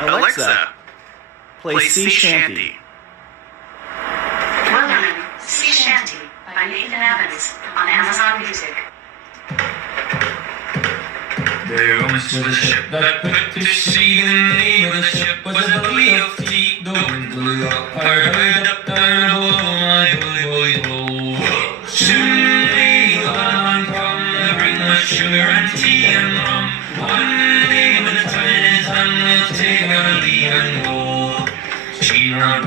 Alexa, play Sea Shanty. Wilderman, Sea Shanty by Nathan Evans on Amazon Music. There once was a ship that put to sea, and the name of the ship was a Billy of Tea. The wind blew up, hard up, down, oh my bully boys, oh. Soon may the land come, bring us sugar and tea.